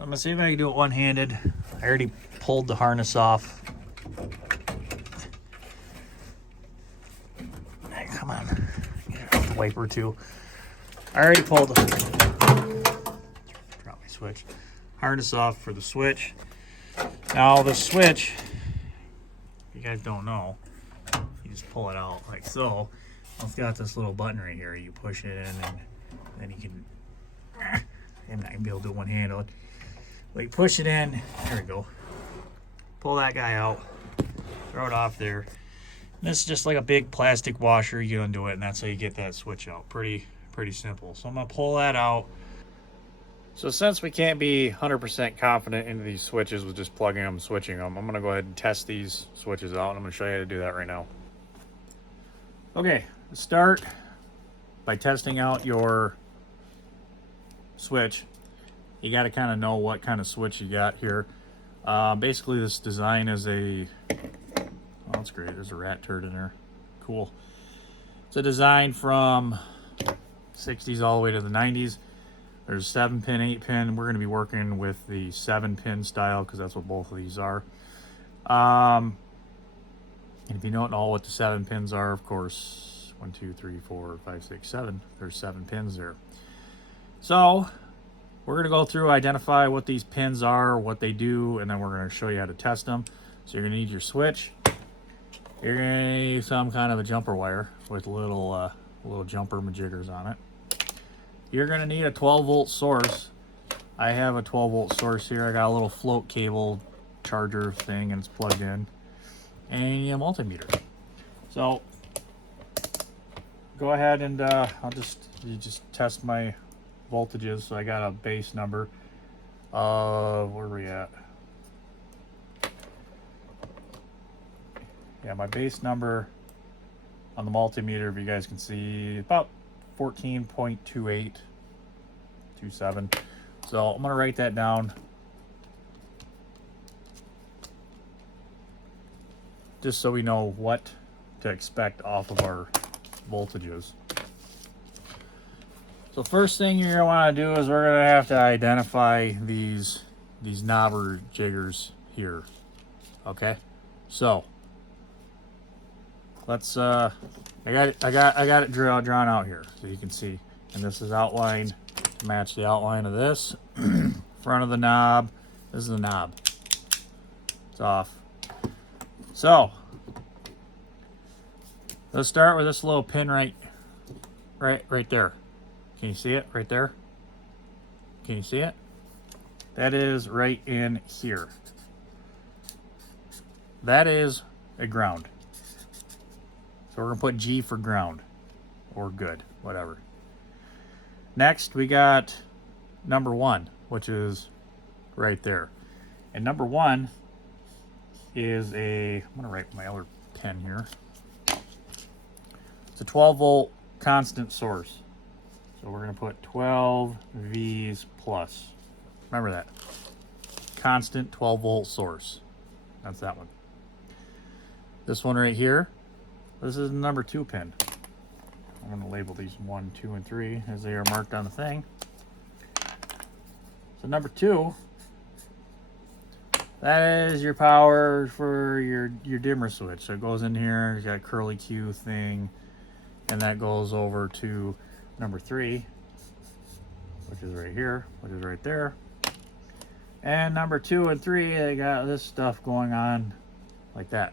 I'm gonna see if I can do it one-handed. I already pulled the harness off. Hey, come on, get off the wiper too. I already pulled the, drop my switch, harness off for the switch. Now the switch, if you guys don't know, you just pull it out like so. It's got this little button right here. You push it in and then you can, I'm not gonna be able to do it one-handed. But you push it in, there we go. Pull that guy out, throw it off there. And this is just like a big plastic washer. You undo it and that's how you get that switch out. Pretty simple. So I'm gonna pull that out. So since we can't be 100% confident into these switches with just plugging them and switching them, I'm gonna go ahead and test these switches out and I'm gonna show you how to do that right now. Okay, start by testing out your switch. You got to kind of know what kind of switch you got here. Basically, this design is a, oh, that's great. There's a rat turd in there. Cool. It's a design from 60s all the way to the 90s. There's 7-pin, 8-pin. We're going to be working with the 7-pin style because that's what both of these are. And if you don't know what the 7 pins are, of course, 1, 2, 3, 4, 5, 6, 7. There's 7 pins there. So we're going to go through, identify what these pins are, what they do, and then we're going to show you how to test them. So you're going to need your switch. You're going to need some kind of a jumper wire with little jumper majiggers on it. You're going to need a 12-volt source. I have a 12-volt source here. I got a little float cable charger thing, and it's plugged in. And a multimeter. So go ahead and you just test my voltages. So I got a base number of, where are we at? Yeah, my base number on the multimeter, if you guys can see, about 14.2827. So I'm gonna write that down just so we know what to expect off of our voltages. So first thing you're gonna want to do is we're gonna have to identify these knobber jiggers here. Okay, so let's I got it drawn out here so you can see, and this is outlined to match the outline of this. Front of the knob, this is the knob. It's off. So let's start with this little pin right there. Can you see it right there? Can you see it? That is right in here. That is a ground. So we're gonna put G for ground, or good, whatever. Next we got number 1, which is right there. And number 1 is I'm gonna write my other pen here. It's a 12-volt constant source. So we're gonna put 12 V's plus. Remember that. Constant 12-volt source. That's that one. This one right here, this is the number 2 pin. I'm gonna label these 1, 2, and 3 as they are marked on the thing. So number 2, that is your power for your dimmer switch. So it goes in here, you got a curly Q thing, and that goes over to number 3, which is right here, which is right there. And number 2 and 3, they got this stuff going on like that.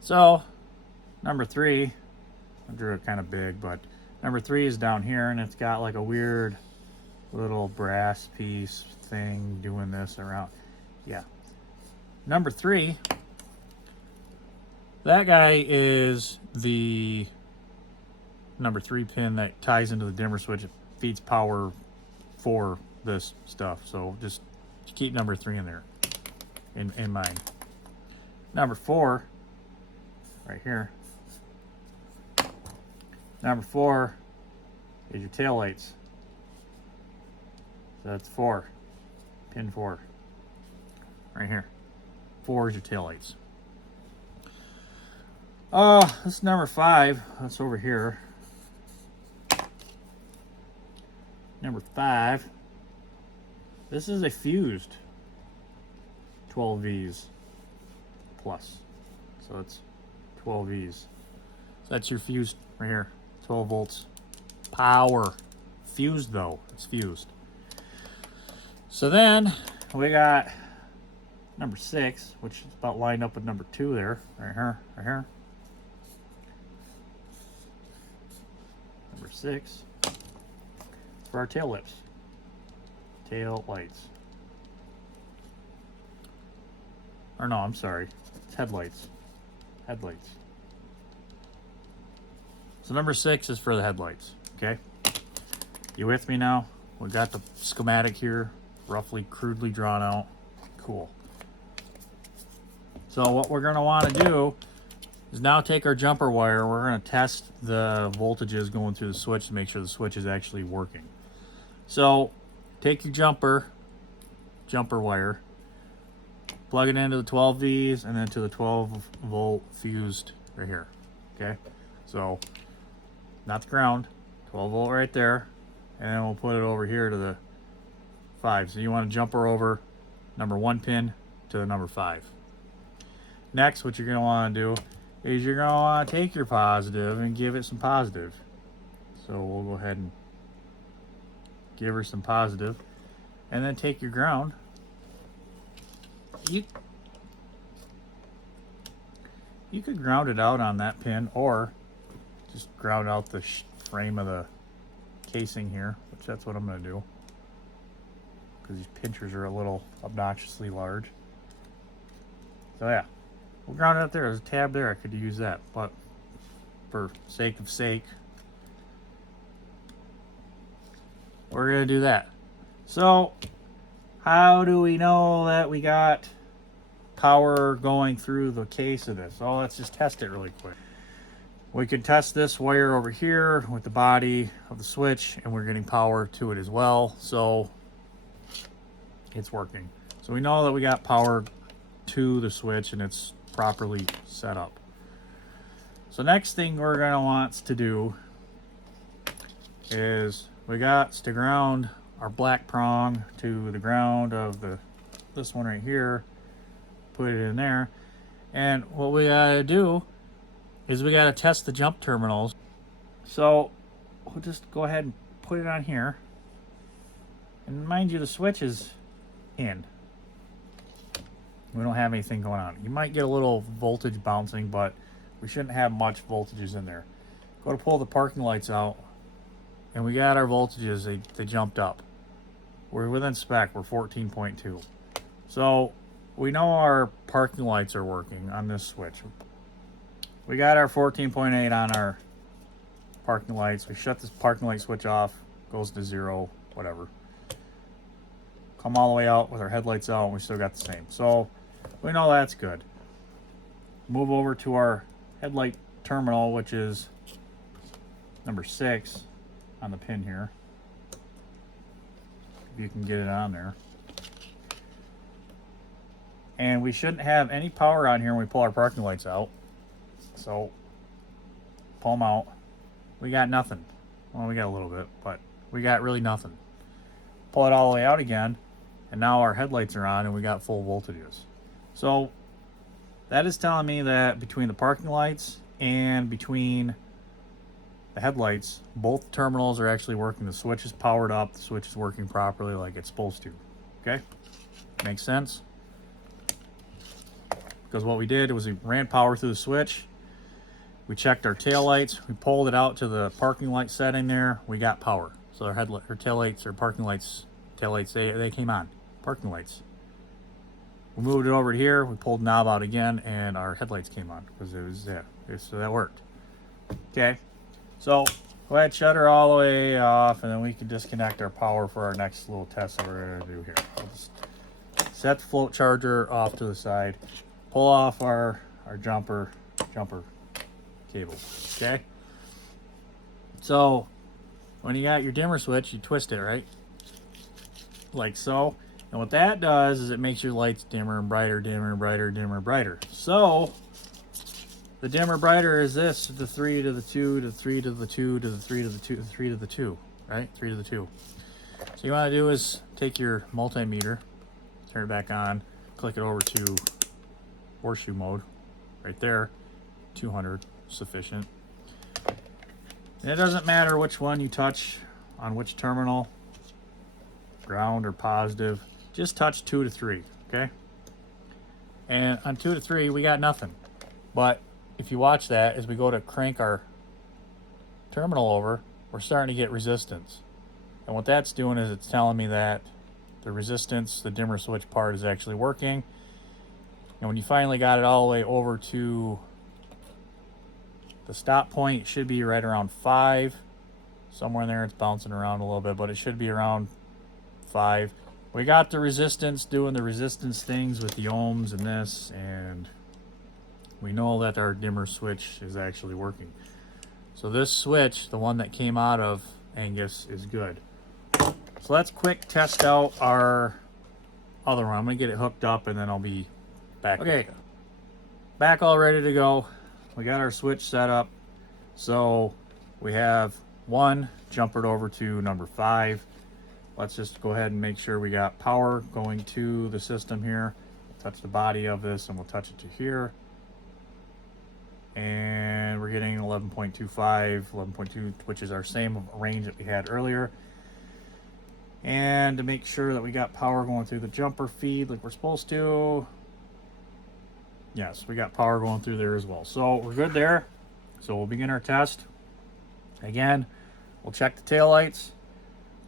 So number 3, I drew it kind of big, but number 3 is down here, and it's got like a weird little brass piece thing doing this around. Yeah. Number 3, that guy is the number 3 pin that ties into the dimmer switch. It feeds power for this stuff. So just keep number 3 in there in mind. Number 4, right here. Number 4 is your tail lights. So that's 4, pin 4, right here. 4 is your tail lights. This is number 5. That's over here. number 5. This is a fused 12 V's plus. So it's 12 V's. So that's your fused right here. 12 volts. Power. Fused though. It's fused. So then we got number 6, which is about lined up with number 2 there. Right here. Right here. Number 6. For our tail lips. Tail lights. Or no, I'm sorry. It's headlights. Headlights. So number 6 is for the headlights. Okay? You with me now? We got the schematic here, roughly, crudely drawn out. Cool. So what we're going to want to do is now take our jumper wire. We're going to test the voltages going through the switch to make sure the switch is actually working. So take your jumper wire, plug it into the 12 V's and then to the 12 volt fused right here. Okay, so not the ground, 12 volt right there, and then we'll put it over here to the 5. So you want to jumper over number 1 pin to the number 5. Next, what you're going to want to do is you're going to want to take your positive and give it some positive. So we'll go ahead and give her some positive, and then take your ground. You could ground it out on that pin, or just ground out the frame of the casing here, which that's what I'm going to do, because these pinchers are a little obnoxiously large. So yeah, we'll ground it out there. There's a tab there. I could use that, but for sake of sake, we're going to do that. So how do we know that we got power going through the case of this? Oh, let's just test it really quick. We could test this wire over here with the body of the switch, and we're getting power to it as well. So it's working. So we know that we got power to the switch and it's properly set up. So next thing we're going to want to do is we got to ground our black prong to the ground of this one right here, put it in there, and what we gotta do is we gotta test the jump terminals. So we'll just go ahead and put it on here, and mind you, the switch is in. We don't have anything going on. You might get a little voltage bouncing, but we shouldn't have much voltages in there. Go to pull the parking lights out, and we got our voltages. They jumped up. We're within spec. We're 14.2. So we know our parking lights are working on this switch. We got our 14.8 on our parking lights. We shut this parking light switch off. Goes to 0, whatever. Come all the way out with our headlights out, and we still got the same. So we know that's good. Move over to our headlight terminal, which is number 6 on the pin here. If you can get it on there. And we shouldn't have any power on here when we pull our parking lights out. So pull them out. We got nothing. Well, we got a little bit, but we got really nothing. Pull it all the way out again, and now our headlights are on and we got full voltages. So that is telling me that between the parking lights and between the headlights, both terminals are actually working. The switch is powered up. The switch is working properly like it's supposed to. Okay? Makes sense? Because what we did was we ran power through the switch. We checked our tail lights. We pulled it out to the parking light setting there. We got power. So our tail lights, or parking lights, tail lights, they came on. Parking lights. We moved it over to here. We pulled the knob out again, and our headlights came on because it was there. So that worked. Okay. So go ahead, shut her all the way off, and then we can disconnect our power for our next little test that we're going to do here. We'll just set the float charger off to the side, pull off our jumper cable. Okay. So when you got your dimmer switch, you twist it, right? Like so. And what that does is it makes your lights dimmer and brighter, dimmer, brighter, dimmer, brighter. So the dimmer brighter is this, the 3 to the 2 to the 3 to the 2 to the 3 to the 2 to the 3 to the 2. right? 3 to the 2. So you want to do is take your multimeter, turn it back on, click it over to horseshoe mode, right there, 200, sufficient. And it doesn't matter which one you touch on which terminal, ground or positive, just touch 2 to 3, okay? And on 2 to 3, we got nothing. But if you watch that, as we go to crank our terminal over, we're starting to get resistance. And what that's doing is it's telling me that the resistance, the dimmer switch part, is actually working. And when you finally got it all the way over to the stop point, it should be right around 5. Somewhere in there, it's bouncing around a little bit, but it should be around 5. We got the resistance doing the resistance things with the ohms and this, and we know that our dimmer switch is actually working. So this switch, the one that came out of Angus, is good. So let's quick test out our other one. I'm gonna get it hooked up and then I'll be back. Okay, back all ready to go. We got our switch set up. So we have one jumpered over to number 5. Let's just go ahead and make sure we got power going to the system here. Touch the body of this and we'll touch it to here. And we're getting 11.25, 11.2, which is our same range that we had earlier. And to make sure that we got power going through the jumper feed like we're supposed to. Yes, we got power going through there as well. So we're good there. So we'll begin our test. Again, we'll check the taillights.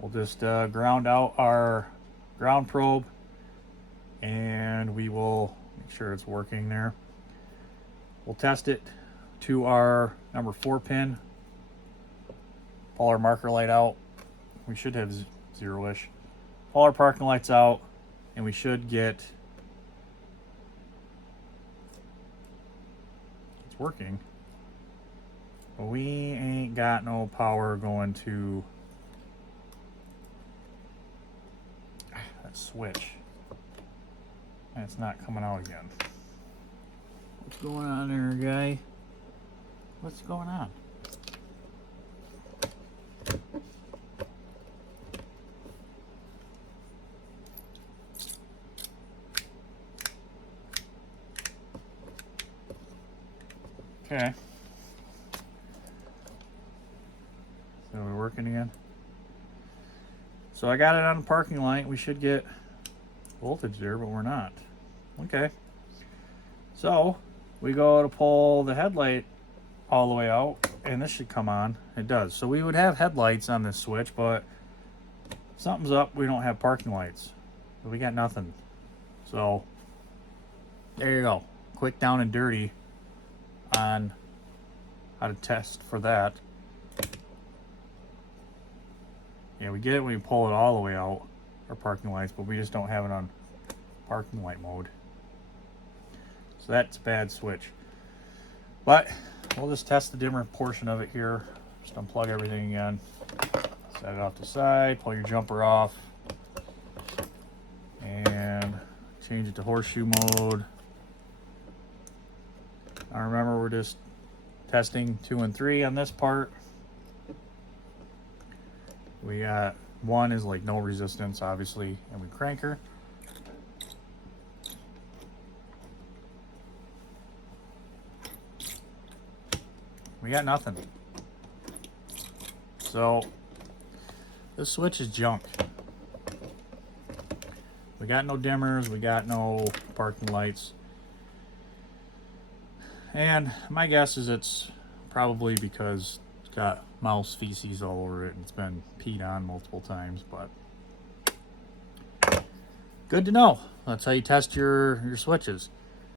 We'll just ground out our ground probe and we will make sure it's working there. We'll test it to our number 4 pin. Pull our marker light out. We should have 0-ish. Pull our parking lights out and we should get, it's working, but we ain't got no power going to that switch. And it's not coming out again. What's going on there, guy? What's going on? Okay. So we're working again. So I got it on the parking light. We should get voltage there, but we're not. Okay. So we go to pull the headlight all the way out and this should come on. It does. So we would have headlights on this switch, but something's up. We don't have parking lights. We got nothing. So there you go. Quick down and dirty on how to test for that. Yeah, we get it when we pull it all the way out, our parking lights, but we just don't have it on parking light mode. So that's a bad switch. But we'll just test the dimmer portion of it here. Just unplug everything again. Set it off to the side, pull your jumper off, and change it to horseshoe mode. Now remember, we're just testing 2 and 3 on this part. We got 1 is like no resistance, obviously, and we crank her. We got nothing. So this switch is junk. We got no dimmers, we got no parking lights. And my guess is it's probably because it's got mouse feces all over it and it's been peed on multiple times, but good to know. That's how you test your switches.